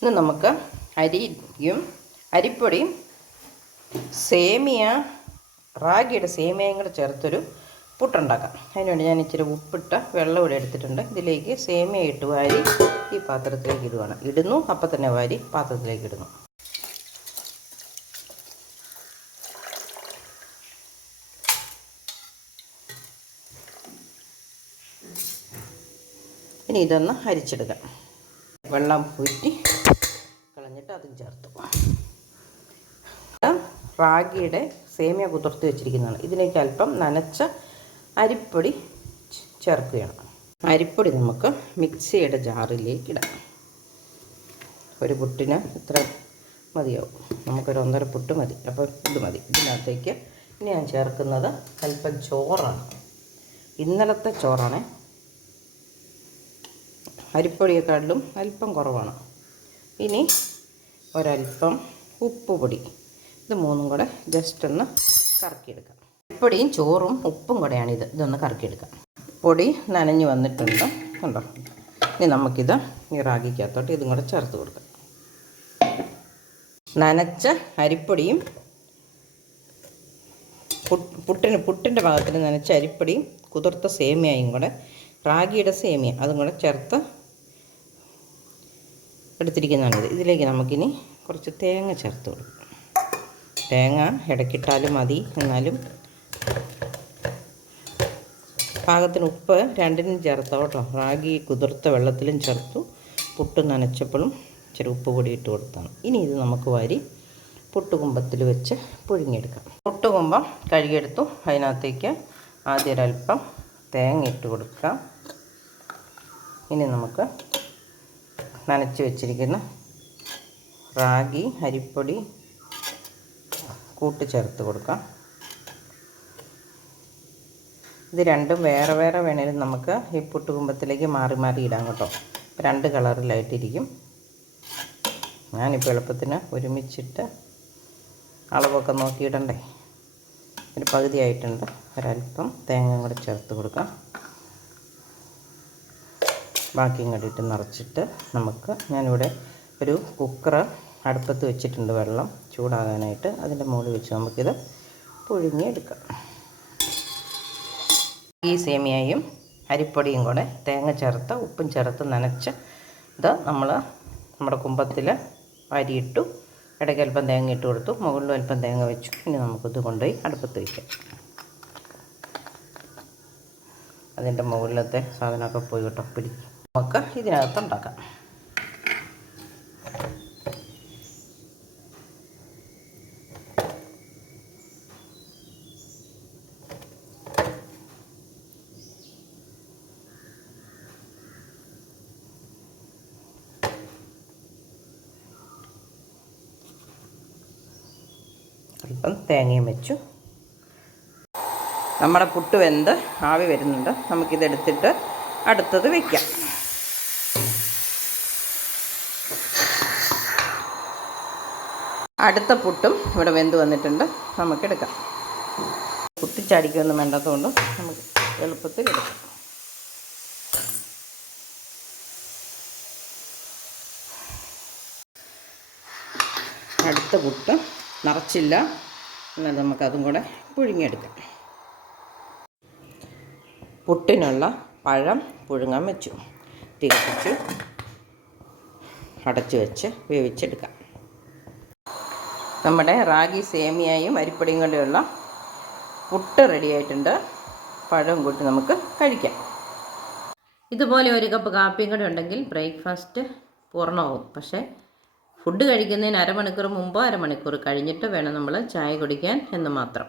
ഇന്ന് നമുക്ക് അരിയും അരിപ്പൊടിയും റാഗിയുടെ സേമിയയും കൂടെ ചേർത്തൊരു പുട്ടുണ്ടാക്കാം. അതിനുവേണ്ടി ഞാൻ ഇച്ചിരി ഉപ്പിട്ട വെള്ളം ഇവിടെ എടുത്തിട്ടുണ്ട്. ഇതിലേക്ക് സേമിയ ഇട്ട് വാരി ഈ പാത്രത്തിലേക്ക് ഇടുന്നു. അപ്പം തന്നെ വാരി പാത്രത്തിലേക്ക് ഇടുന്നു. ഇനി ഇതൊന്ന് അരിച്ചെടുക്കാം. വെള്ളം ഊറ്റി കളഞ്ഞിട്ട് അതും ചേർത്തു. റാഗിയുടെ സേമിയ കുതിർത്ത് വെച്ചിരിക്കുന്നതാണ്. ഇതിലേക്ക് അല്പം നനച്ച അരിപ്പൊടി ചേർക്കുകയാണ്. അരിപ്പൊടി നമുക്ക് മിക്സിയുടെ ജാറിലേക്ക് ഇടാം. ഒരു പുട്ടിന് ഇത്ര മതിയാവും. നമുക്കൊരു 1.5 പുട്ട് മതി. അപ്പോൾ ഇത് മതി. ഇതിനകത്തേക്ക് ഇനി ഞാൻ ചേർക്കുന്നത് അല്പം ചോറാണ്. ഇന്നലത്തെ ചോറാണ്. അരിപ്പൊടിയെക്കാട്ടിലും അല്പം കുറവാണ്. ഇനി ഒരല്പം ഉപ്പുപൊടി. ഇത് മൂന്നും കൂടെ ജസ്റ്റ് ഒന്ന് കറക്കിയെടുക്കാം. അരിപ്പൊടിയും ചോറും ഉപ്പും കൂടെയാണ് ഇതൊന്ന് കറക്കിയെടുക്കാം. പൊടി നനഞ്ഞ് വന്നിട്ടുണ്ട് കണ്ടോ. ഇനി നമുക്കിത് ഈ റാഗിക്കകത്തോട്ട് ഇതും കൂടെ ചേർത്ത് കൊടുക്കാം. നനച്ച അരിപ്പൊടിയും പുട്ടിൻ്റെ ഭാഗത്തിന് നനച്ച അരിപ്പൊടിയും കുതിർത്ത സേമിയയും കൂടെ റാഗിയുടെ സേമിയ അതും കൂടെ ചേർത്ത് എടുത്തിരിക്കുന്നതാണിത്. ഇതിലേക്ക് നമുക്കിനി കുറച്ച് തേങ്ങ ചേർത്ത് കൊടുക്കാം. തേങ്ങ ഇടയ്ക്കിട്ടാലും മതി. എന്നാലും പാകത്തിന് ഉപ്പ് രണ്ടിനും ചേർത്തോ കേട്ടോ. റാഗി കുതിർത്ത വെള്ളത്തിലും ചേർത്തു, പുട്ട് നനച്ചപ്പോഴും ഇച്ചിരി ഉപ്പ് പൊടി ഇട്ട് കൊടുത്താണ്. ഇനി ഇത് നമുക്ക് വാരി പുട്ടുകുമ്പത്തിൽ വെച്ച് പുഴുങ്ങിയെടുക്കാം. പുട്ടുകുമ്പം കഴുകിയെടുത്തു. അതിനകത്തേക്ക് ആദ്യം ഒരല്പം തേങ്ങ ഇട്ട് കൊടുക്കാം. ഇനി നമുക്ക് നനച്ച് വെച്ചിരിക്കുന്ന റാഗി അരിപ്പൊടി കൂട്ടി ചേർത്ത് കൊടുക്കാം. ഇത് രണ്ടും വേറെ വേറെ വേണേലും നമുക്ക് ഈ പുട്ടുകുമ്പത്തിലേക്ക് മാറി മാറി ഇടാം കേട്ടോ. 2 കളറിലായിട്ടിരിക്കും. ഞാനിപ്പോൾ എളുപ്പത്തിന് ഒരുമിച്ചിട്ട് അളവൊക്കെ നോക്കിയിടണ്ടേ. ഒരു പകുതി ആയിട്ടുണ്ട്. ഒരല്പം തേങ്ങ കൂടെ ചേർത്ത് കൊടുക്കാം. ബാക്കിയും കൂടിയിട്ട് നിറച്ചിട്ട് ഞാനിവിടെ ഒരു കുക്കർ അടുപ്പത്ത് വെച്ചിട്ടുണ്ട്, വെള്ളം ചൂടാകാനായിട്ട്. അതിൻ്റെ മുകളിൽ വെച്ച് നമുക്കിത് പുഴുങ്ങിയെടുക്കാം. ഈ സേമിയയും അരിപ്പൊടിയും കൂടെ തേങ്ങ ചേർത്ത് ഉപ്പും ചേർത്ത് നനച്ച് ഇത് നമ്മുടെ കുമ്പത്തിൽ വാരിയിട്ടു. ഇടയ്ക്ക് അല്പം തേങ്ങ ഇട്ട് കൊടുത്തു, മുകളിലും അല്പം തേങ്ങ വെച്ചു. ഇനി നമുക്കിത് കൊണ്ടുപോയി അടുപ്പത്ത് വയ്ക്കാം. അതിൻ്റെ മുകളിലത്തെ സാധനമൊക്കെ പോയി കേട്ടോ പിടിക്കും. നമുക്ക് ഇതിനകത്ത് ഉണ്ടാക്കാം. അല്പം തേങ്ങയും വെച്ചു. നമ്മുടെ പുട്ട് വെന്ത് ആവി വരുന്നുണ്ട്. നമുക്കിതെടുത്തിട്ട് അടുത്തത് വയ്ക്കാം. അടുത്ത പുട്ടും ഇവിടെ വെന്ത് വന്നിട്ടുണ്ട്. നമുക്കെടുക്കാം. കുത്തിച്ചാടിക്കൊന്നും വേണ്ടാത്തതുകൊണ്ട് നമുക്ക് എളുപ്പത്തിൽ എടുക്കാം. അടുത്ത പുട്ട് നിറച്ചില്ല, എന്നാൽ നമുക്കതും കൂടെ പുഴുങ്ങിയെടുക്കാം. പുട്ടിനുള്ള പഴം പുഴുങ്ങാൻ വെച്ചു. തികച്ചു അടച്ചു വെച്ച് വേവിച്ചെടുക്കാം. നമ്മുടെ റാഗി സേമിയയും അരിപ്പൊടിയും കൊണ്ടുള്ള പുട്ട് റെഡി ആയിട്ടുണ്ട്. പഴം കൂട്ടി നമുക്ക് കഴിക്കാം. ഇതുപോലെ 1 കപ്പ് കാപ്പിയും കൂടെ ഉണ്ടെങ്കിൽ ബ്രേക്ക്ഫാസ്റ്റ് പൂർണ്ണമാവും. പക്ഷേ ഫുഡ് കഴിക്കുന്നതിന് അരമണിക്കൂർ മുമ്പോ അരമണിക്കൂർ കഴിഞ്ഞിട്ട് വേണം നമ്മൾ ചായ കുടിക്കാൻ എന്ന് മാത്രം.